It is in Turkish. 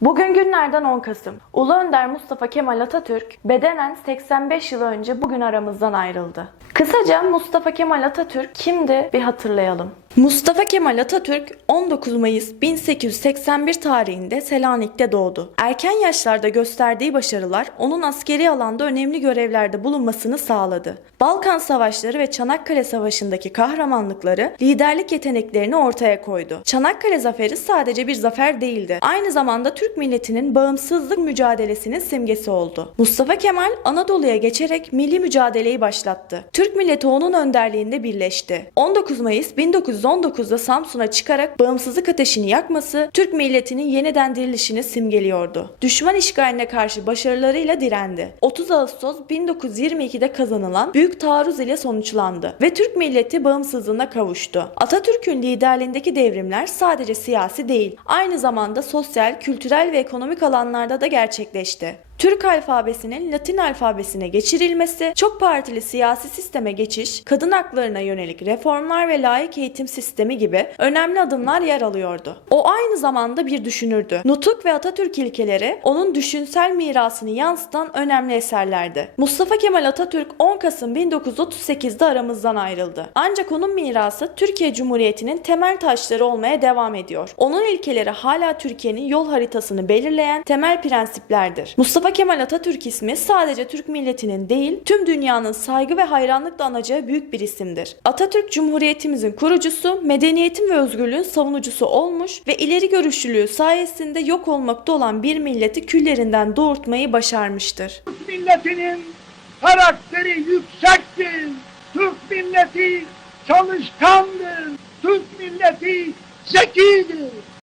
Bugün günlerden 10 Kasım. Ulu Önder Mustafa Kemal Atatürk bedenen 85 yıl önce bugün aramızdan ayrıldı. Kısaca Mustafa Kemal Atatürk kimdi bir hatırlayalım. Mustafa Kemal Atatürk 19 Mayıs 1881 tarihinde Selanik'te doğdu. Erken yaşlarda gösterdiği başarılar onun askeri alanda önemli görevlerde bulunmasını sağladı. Balkan Savaşları ve Çanakkale Savaşı'ndaki kahramanlıkları liderlik yeteneklerini ortaya koydu. Çanakkale Zaferi sadece bir zafer değildi. Aynı zamanda Türk milletinin bağımsızlık mücadelesinin simgesi oldu. Mustafa Kemal Anadolu'ya geçerek milli mücadeleyi başlattı. Türk milleti onun önderliğinde birleşti. 19 Mayıs 1919'da Samsun'a çıkarak bağımsızlık ateşini yakması Türk milletinin yeniden dirilişini simgeliyordu. Düşman işgaline karşı başarılarıyla direndi. 30 Ağustos 1922'de kazanılan büyük taarruz ile sonuçlandı ve Türk milleti bağımsızlığına kavuştu. Atatürk'ün liderliğindeki devrimler sadece siyasi değil, aynı zamanda sosyal, kültürel ve ekonomik alanlarda da gerçekleşti. Türk alfabesinin Latin alfabesine geçirilmesi, çok partili siyasi sisteme geçiş, kadın haklarına yönelik reformlar ve layık eğitim sistemi gibi önemli adımlar yer alıyordu. O aynı zamanda bir düşünürdü. Nutuk ve Atatürk ilkeleri onun düşünsel mirasını yansıtan önemli eserlerdi. Mustafa Kemal Atatürk 10 Kasım 1938'de aramızdan ayrıldı. Ancak onun mirası Türkiye Cumhuriyeti'nin temel taşları olmaya devam ediyor. Onun ilkeleri hala Türkiye'nin yol haritasını belirleyen temel prensiplerdir. Kemal Atatürk ismi sadece Türk milletinin değil, tüm dünyanın saygı ve hayranlıkla anacağı büyük bir isimdir. Atatürk Cumhuriyetimizin kurucusu, medeniyetin ve özgürlüğün savunucusu olmuş ve ileri görüşlülüğü sayesinde yok olmakta olan bir milleti küllerinden doğurtmayı başarmıştır. Türk milletinin karakteri yüksektir. Türk milleti çalışkandır. Türk milleti zekidir.